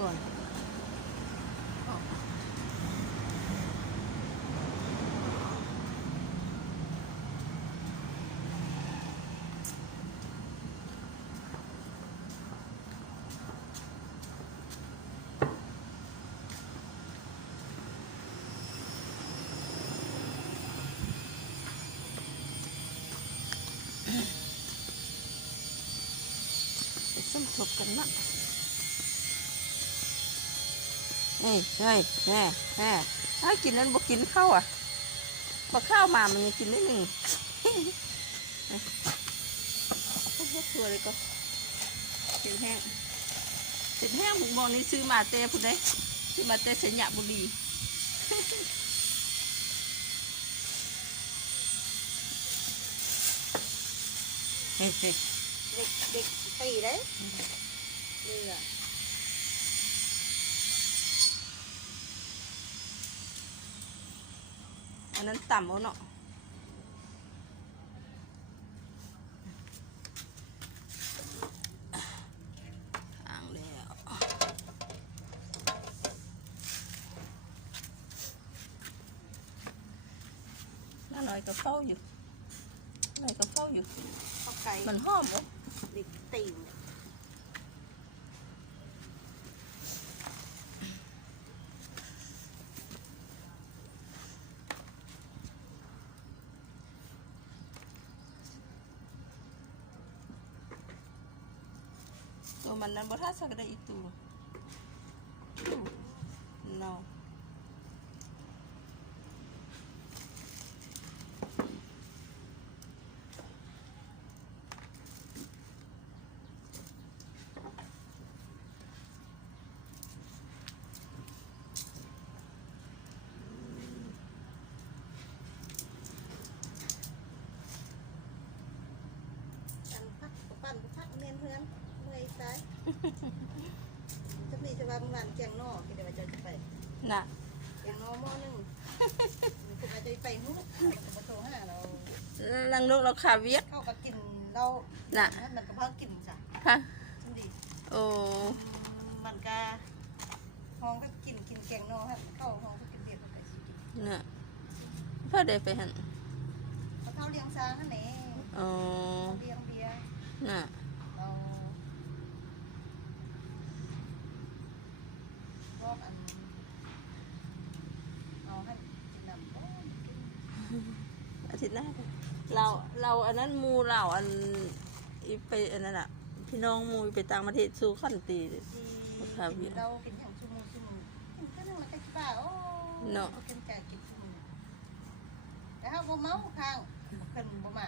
ก่อนสมทบกันนะเฮ้ยเฮ้ยแม่ถ้ากินนั้นบอกกินข้าวอ่ะพอข้าวมามันยังกินได้หนึ่งพวกตัวเลยก็เห็ดแห้งผมบอกนี่ซื้อมาเต้พุ่นได้ซื้อมาเต้เสียหยาบุรีเด็กตีได้นี่แหละอันนั้นต่ำเอาเนาะทางแล้วน้าหน่อยก็เฝ้าอยู่มันหอมเหรอเด็กตีนตัวมันนั้นบ่ท่าสักได้อีกตัว no พักเมียนเพื่อนเมื่อยซ้ายจะมีจะว่าเมื่อวานแกงนอกที่เดี๋ยวจะไปน่ะแกงนอกหม้อนึงคุณอาจจะไปหุ้นมาโทรหาเราลังลูกเราขาเวียดเข้ากับกินเราน่ะมันก็เพิ่งกินจ้ะค่ะจริงดิโอ้มันก็ห้องก็กินแกงนอกฮะเข้าห้องก็กินเบียร์ไปสิน่ะพ่อได้ไปหันเขาเลี้ยงช้างนั่นเองอ๋อเลี้ยงเบียร์น่ะเราพวกอันเอาให้กินน้ำก็อาทิตย์หน้าเราอันนั้นมูเราอันไปอันนั้นอ่ะพี่น้องมูไปต่างประเทศสู่ขั้นตีค่ะเรากินอย่างชุ่มกินแค่นั้นมันก็คิดว่าโอ้เนาะกินแก่กินชุ่มแต่ถ้าบ่เมาข้างขึ้นบ่มา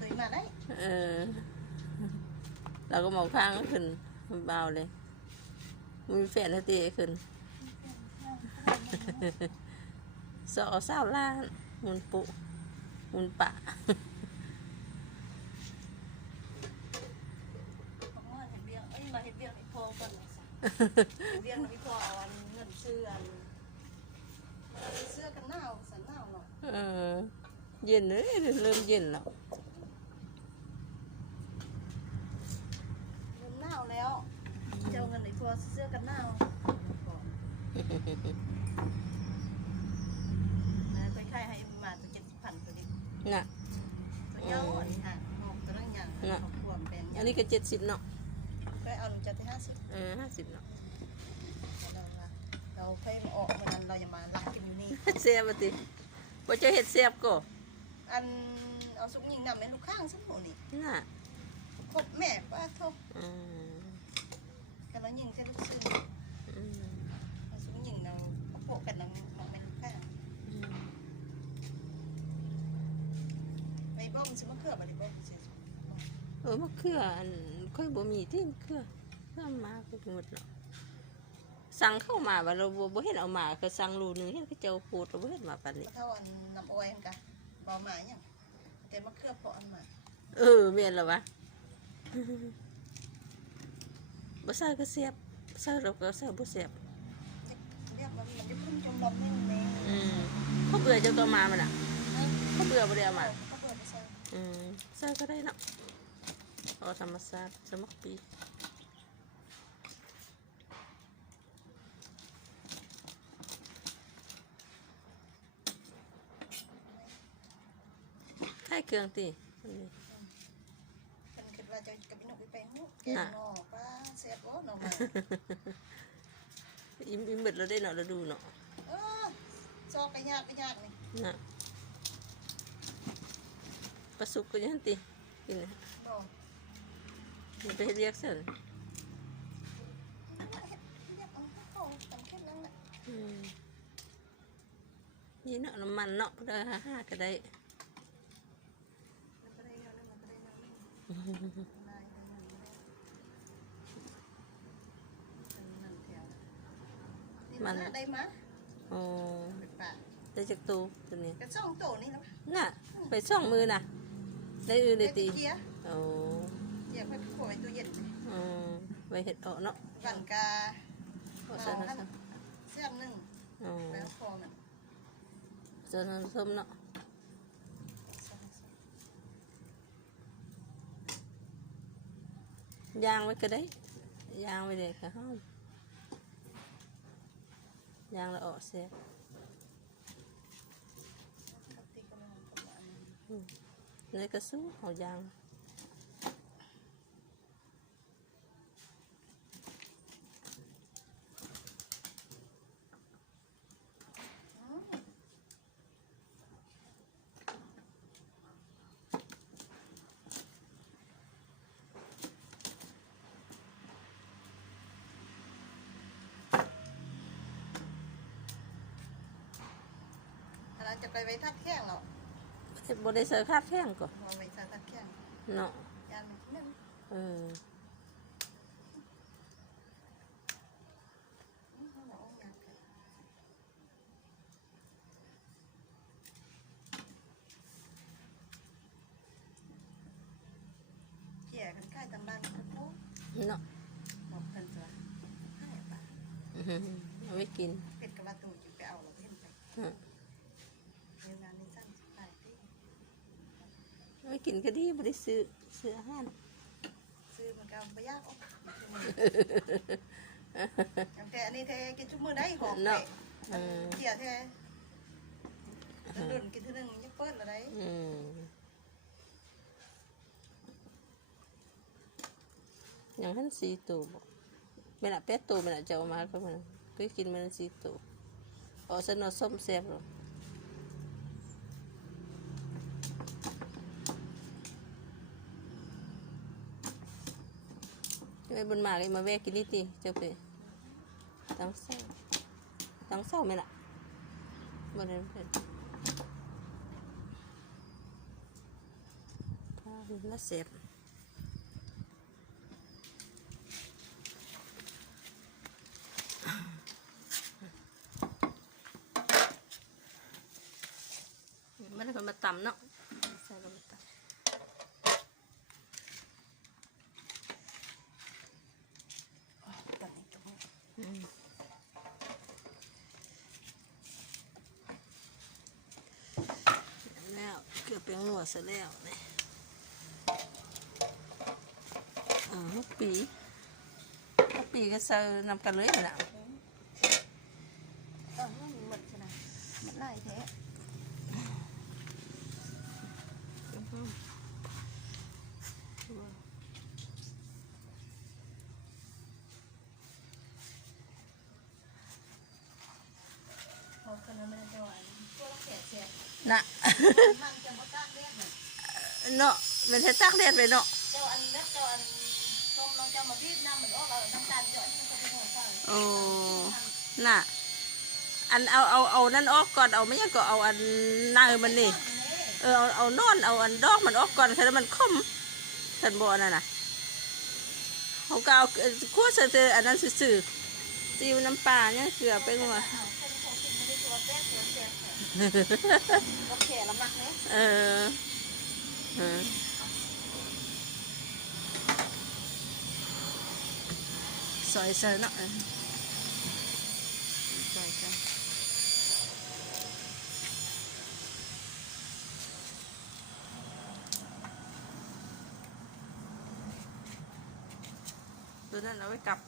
ตื่นมาได้เราก็มองข้างก็ขึ้นเบาเลยมีแฟนทันทีขึ้นสอสาวล้านมุนปุมุนปะเห็นเบี้ยมาเห็นเบี้ยไม่พอก่อนเบี้ยไม่พอเอาเงินซื้อเสื้อกันหนาวสันหนาวเนาะเย็นเลยเริ่มเย็นแล้วเริ่มหนาวแล้วเจ้าเงินในพอเสื้อกันหนาวไปใครให้มาตัว70,000ตัวนี้น่ะตัวเยาว์นี่ค่ะหอกตัวนั่งอย่างขวบเป็นอันนี้ก็70เนาะก็เอาจะที่50เนาะเราเคยออกวันนั้นเราอย่ามาลักกินอยู่นี่เสียบติว่าจะเห็ดเสียบก็อันเอาสุกยิงนำเป็นลูกข้างสักหน่อยนี่น่ะคบแม่ป้าทบกันแล้วยิงแค่ลูกซึ้งเอาสุกยิงเราโปะกันเรามองเป็นลูกข้างไปบ้องซื้อมะเขือมาดิบ้องซื้อมะเขืออันค่อยบ่มีที่มะเขือข้ามมาก็หมดเนาะสั่งเข้ามาว่าเราบ่เห็นเอามาก็สั่งรูนึงเห็นเขาเจ้าพูดเราบ่เห็นมาปานนี้เท่าอันน้ำอ้อยกันบ่มาอย่างแต่มะเขือเพาะอันมาแม่นแล้ววะบ่ใส่ก็เสียบใส่เราก็ใส่บ่เสียบเรียกมันจะขึ้นจมลมแน่เขาเบื่อเจ้าตัวมามันอ่ะเขาเบื่อบ่ได้เอามาเขาเบื่อไปใส่ใส่ก็ได้เนาะเอาธรรมชาติสมัครปี เครื่องติอันนี้ มันคิดว่าจะกับนกไปหูแกงนอกป้าเสียบบ่นอกมา อิ่มเบิดเราได้เนาะเราดูเนาะ ซอกไปยากนี่ น่ะปลาสุกก็ยังติกินนะ เนาะ มันไปเรียกเสิน เรียกเอาเข้าตำเข้มนั่นแหละ นี่เนาะน้ำมันเนาะก็ได้ห้าก็ได้ มันก็ได้เนาะมันก็ได้เนาะมันได้มา อ๋อ เป็นป่า ได้จากตูตัวนี้ เป็นช่องโตนี่นะ น่ะไปช่องมือน่ะได้อื่นได้ตี เกียร์ โอ้ เกียร์ไปขวดตู้เย็น ไว้เห็ดออกเนาะ วันกา โอ้เส้นส้ม เสียบหนึ่ง อ๋อ แล้วพอมัน เส้นส้มเนาะยางไว้ก็ได้ยางไว้เลยค่ะห้องยางแล้วออกเสียนี่ก็สู้เอายางเราจะไปไว้ทัดแข้งหรอ บ่ได้เสิร์ฟคาดแข้งก่อน เราไว้ทัดแข้ง เนาะ ยานมันนั่น เออ เกี่ยกันใกล้ตำบ้านกันปุ๊บ เนาะ บอกกันจ้ะให้ป่ะ เอาไว้กิน เป็ดกับประตูอยู่ไปเอาเราเห็นไป อืม เรื่องนั้นนี่สั้นไปที่ เอาไว้กินก็ดีบ่ได้ซื้ออาหาร ซื้อมันก็ไม่ยากอ๋อแต่อันนี้เทกินชุบมือได้หอมไปเกี่ยเทดุนกินทีนึงยังเปิดอะไร อย่างนั้นสีตัวบ่ไม่ละเป็ดตัวไม่ละจะเอามาก็มันก็กินมันสีตัวเอาเส้นส้มแซ่บหรอไอ้บนมาเลยมาแวะกินนิดดิเจ้าไปตั้งเศร้าไหมล่ะบนนั้นเป็นข้าวน่าเสพมันเป็นคนมาตำเนาะใส่ลงมาตำแล้วเกือบเป็นหัวเสร็จแล้วนี่ลูกปีก็เซอร์นำกันเลยนะ หมดขนาดหมดไล่แท้เขาคนนั้นมันจะหวานตัวละแก่แก่ น่ะ มันจะมาตั้งเรียกเหมือน เนาะมันจะตักเลียดไปเนาะ เจ้าอันนั้นเจ้าอันต้มเราจะมาบีบน้ำเหมือนว่าเราน้ำตาลหยดมันก็เป็นหัวใจ โอ้น่ะอันเอานั่นออกก่อนเอาไม่ยังก็เอาอันนายมันนี่เอานอนเอาอันดอกมันออกก่อนแต่มันคมสันบ่อนั่นน่ะเขาก็เอาคั่วเสืออันนั้นซื่อๆจิ้วน้ำปลาเนี่ยเกลือไปงัว โอเคละมักเนี่ย เออซอยเสือเนาะซอยกันตัวนั้นเอาไว้กลับ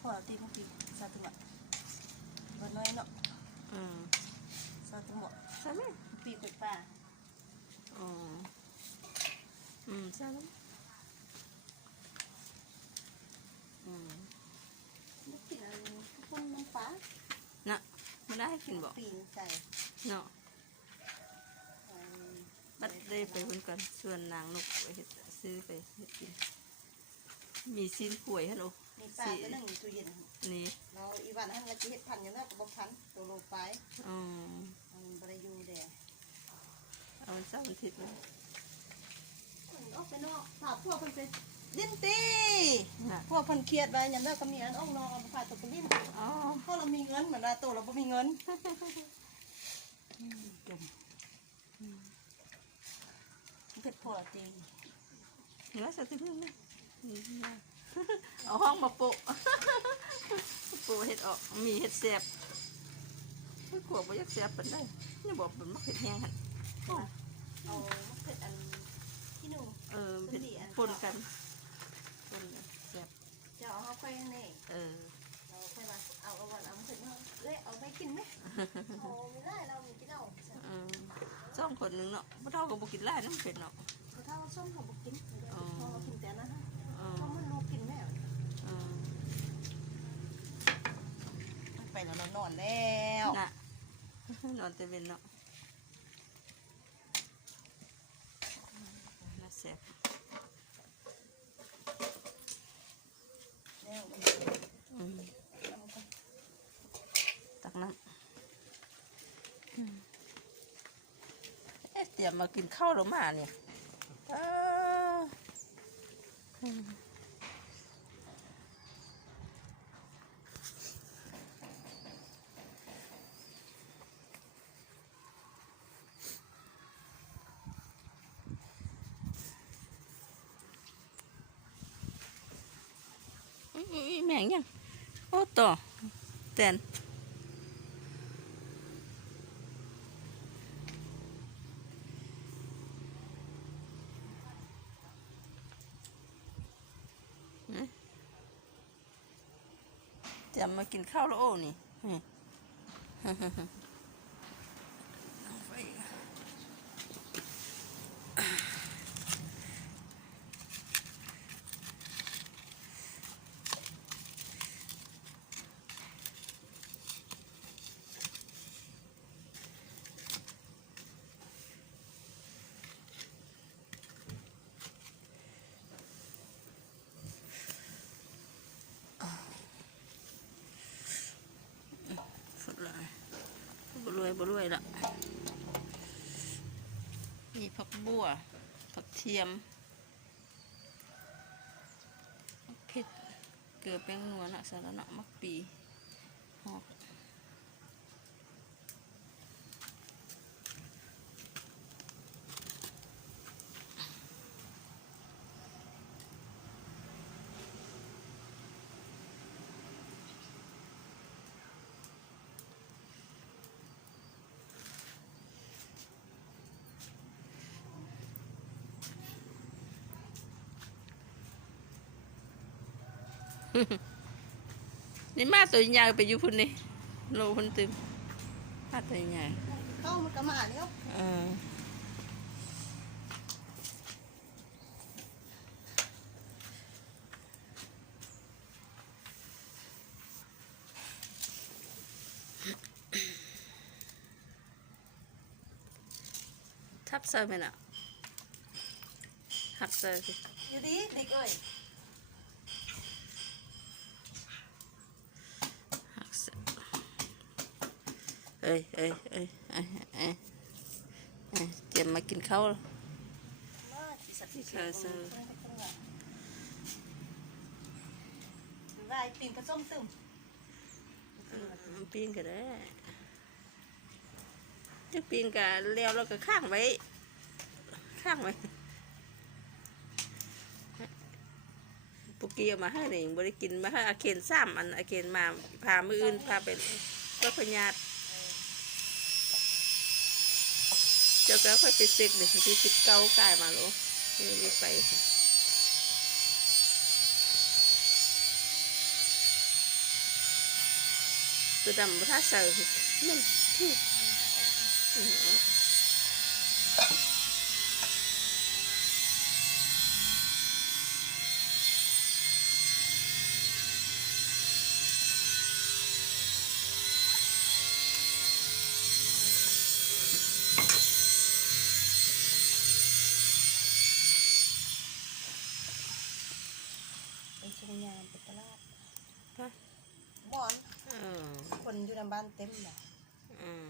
พอตีเมื่อกี้ซาตุมะบนน้อยเนาะซา เขาทั้งหมด ใช่ไหม ปีกป่า อ๋อใช่แล้วไม่กินอะไรคนน้ำปลา น่ะมันได้ให้กินบ่ ปีนใส่ เนาะบัดได้ไปเพิ่นก่อนส่วนนางนกไปเฮ็ดซื้อไปเฮ็ดกินมีซีนป่วยฮั่นโอ้ มีปลาตัวหนึ่งตู้เย็น นี่ เราอีวันนั้นเราจะเห็ดพันอยู่แล้วกับบพันตัวโลไป อ๋อ มันบริยูแดด เอาเจ้าอาทิตย์เลย ออกไปนอกถามพวกคนไปลิ้นตี น่ะ พวกคนเครียดไปอย่างนั้นก็มีอันออกนอกเอาไปขายตัวไปลิ้น อ๋อ เพราะเรามีเงินเหมือนเราตัวเราไม่มีเงินจมเผ็ดพอจริง แล้วจะถึงนี่เอาห้องมาโปะโปะเฮ็ดออกมีเฮ็ดแซ่บเฮ้ยขวบบ่อยากแซ่บปานใดนี่บอกเป็นมักเฮ็ดแห้งหั่น เอาเผ็ดอันที่หนู เผ็ดปนกันปนกันแซ่บ จะเอาเข้าไปนี่ เออ เราไปมาเอาวันเอาเผ็ดเนาะเอาไปกินไหมโอ้ไม่ได้เรามีกินเอา สองคนหนึงเนาะบ่เท่ากับบ่กินหลายน้ำเผ็ดเนาะ ถ้าเราส้มเขาบอกกินเรากินแต่นั้นฮะ เออ เขามันลูกกินแม่ เออ ไปแล้วนอนแล้ว น่ะนอนแต่เว้นเนาะน่าแซ่บ แล้ว ตักน้ำเตรียมมากินข้าวหรือมาเนี่ยแม่งยังโอ้ต่อแตนจะมากินข้าวแล้วโอ้นี่สุดเลยบ่รวยละมีผักบัวผักเทียมเผ็ดเกลือแป้งนัวนะสาระนะมักปีหอกนี่มาตัวใหญ่ไปอยู่พุ่นนี่โลพุ่นตึมมาตัวใหญ่ เข้ามันกระหม่าเนี่ย ทับเซอร์ไหมน่ะหักเซอร์สิ อยู่ดีเด็กเอ้ย หักเซอร์เเตรียมมากินข้าว ลายปิ่งผสมตึม ปิ้งก็ได้จะปิ้งกับแล้วเราก็ข้างไว้ปุกกี้เอามาให้หนึ่งบริกินมาให้อาเคน3 อันอาเคนมาพามืออื่นพาไปก็พญาตเจ้าก็ค่อยไปเซ็กเดี๋ยวที่19กายมาแล้วนี่ไปตัวดำถ้าใส่นั่น ไปชงยามไปตลาด ฮะ หมอน เออ คนอยู่ในบ้านเต็มเลย อืม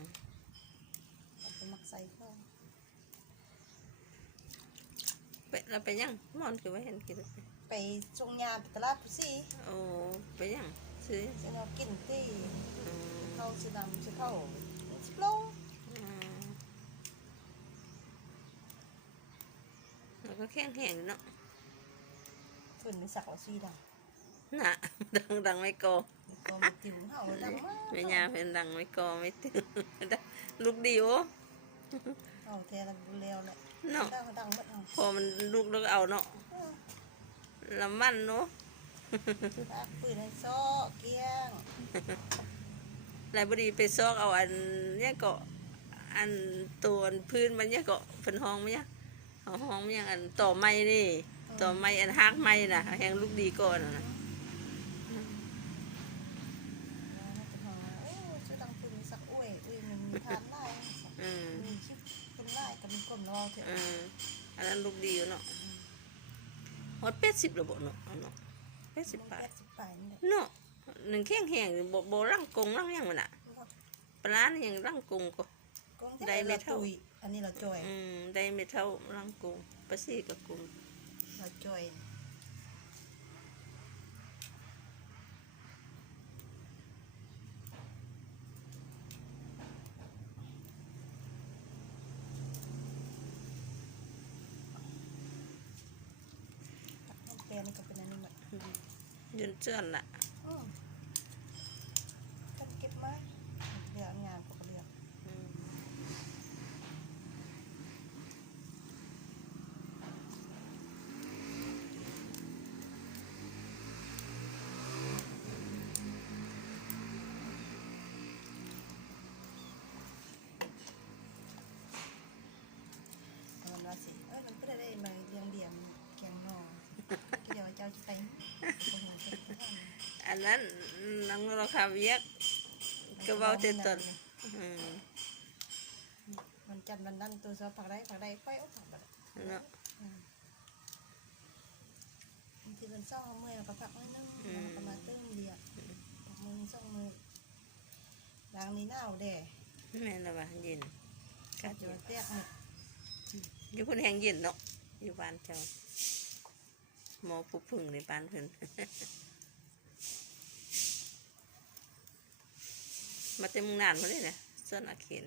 เอาไปมักใส่เข้า เป็ดเราไปยังมอนคือว่าเห็นกิน ไปชงยามไปตลาดผู้ซี่ โอ้ไปยังซื้อ จะเอากินที่ อืม เข้าสิดำสิเข้าสิโล อืมแล้วก็แข็งแห้งเนาะ ฝืนในสักเอาซีด น่ะ ดังไม่โก ำก็มีติ๋วเห่าดังมาก ไม่ยาเป็นดังไม่โกไม่ตื่น ลูกดีโอ เห่าแทนเร็วเลย เนาะ ดังหมดเอา พอมันลูกแล้วก็เอาเนาะละมันเนาะ ตักปืนให้ซ้อเกี้ยง หลายบดีไปซอกเอาอันเนี่ยก็อันตัวอันพื้นมันเนี่ยก็เป็นห้องมั้ยเนี่ยเอาห้องมั้ยยังอันต่อไม้นี่ต่อไม้อันฮักไม้น่ะแหงลูกดีก่อนน่ะ โอ้ชื่อดังปืนสักอุ้ยมันมีทานได้ อืม มีชิปเป็นไล่กับมีกลมเราเถอะ อันนั้นลูกดีอยู่เนาะฮอด80แล้วบ่เนาะเอาเนาะ80 บาท 80 บาทนี่แหละ เนาะหนึ่งแข้งแห้งบ่รังกงรังหยังมันน่ะปลานี่ยังรังกงก็ กงได้ไม่เท่าอันนี้เราจอย ได้ไม่เท่ารังกงปลาซี่กับกง เราจอยแกนี่ก็เป็นอันนี้หมด ยืนเจือนล่ะ ต้องเก็บมาเรืองานกับเรือ อืม มันว่าสิมันก็ได้มาเรียงเดียมแกงนอเดี๋ยวเจ้าจะไป อันนั้นนังราคาเวียกก็เว้าเต็มต้นอืม มันจันมันนั่นตัวซอผักได้ค่อยเอาผักแบบ เนาะ บางทีมันซ่องเมื่อยก็ผักไม่นึ่งประมาณตึ้งเดียวมือซ่องมือดังนี้หนาวแด่ แม่นละว่าเย็น ก็จะแตกหมด อยู่เพิ่นแห้งเย็นเนาะอยู่บ้านเจ้าหมอผู้พึ่งในบ้านเพิ่น มาเต็มงานมาเลยนะส่วนอาเขน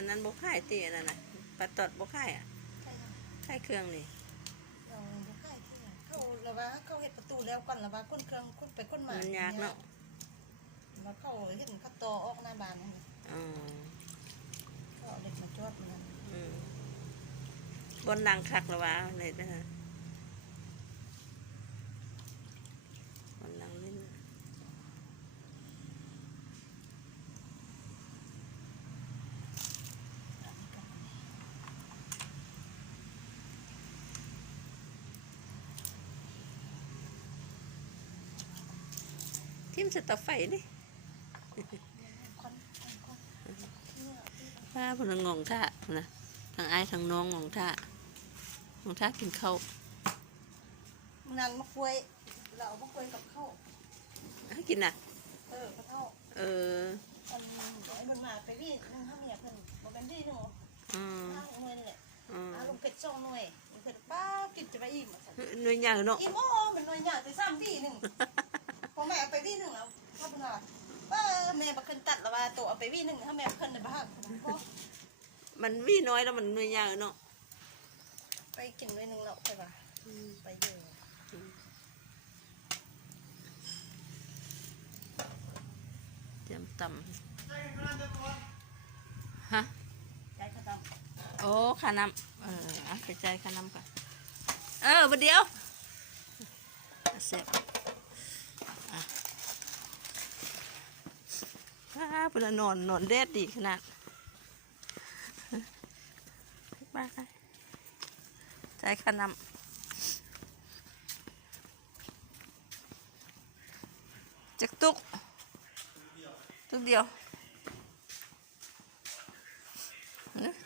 อันนั้นบ่ค่ายตีอันนั้นน่ะปลาตอดบ่ค่ายอ่ะ ใช่ค่ะ ค่ายเครื่องนี่ เราบุกใกล้ที่เขาเราว่าเขาเห็ดประตูแล้วก่อนเราว่าก้นเครื่องก้นไปก้นมา มันยากเนาะ มาเข้าเห็นเขาต่อออกหน้าบ้านนี่ อ๋อ ก็เอาเด็กมาจวดมัน บนดังคักละว่าในนั้นน่ะบนดังนี่ทิมสตาร์ไฟนี่ คนเนี่ย ถ้าพนังงงท่านะทางไอ้ายทางน้องงงท่ากินข้าว นั่นมะกล้วยเราเอามะกล้วยกับข้าว ให้กินน่ะ กระเท่า เออ อันไอ้มันมาไปวิ่งนึงห้าเมียเพิ่นมาเป็นวิ่งนึง อืม ห้าหน่วยนี่แหละ อืม ลุงเป็ด2 หน่วยลุงเป็ดป้ากินจะไปอิ่ม หน่วยใหญ่เนาะ อิ่มมันหน่วยใหญ่ไป3 วี่นึงพอแม่ไปวี่นึงแล้วถ้าเป็นว่า ว่าแม่บักขึ้นตัดแล้วว่าตัวเอาไปวิ่งหนึ่งถ้าแม่ขึ้นในบ้าน มันวีน้อยแล้วมันหน่วยยาวเนาะ ไปกินไว้หนึ่งแล้วไปป่ะไปเยอะ เตรียมตำฮะ ยายก็ต้อง โอ้ค่าน้ำอ่ะไปจ่ายค่าน้ำก่อนบัดเดียวเสร็จเวลานอนแดดดีขนาดบ้าจ่ายค่าน้ำจักตุกเดียว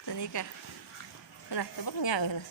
ตัวนี้แกนะจะบักใหญ่เลยนะ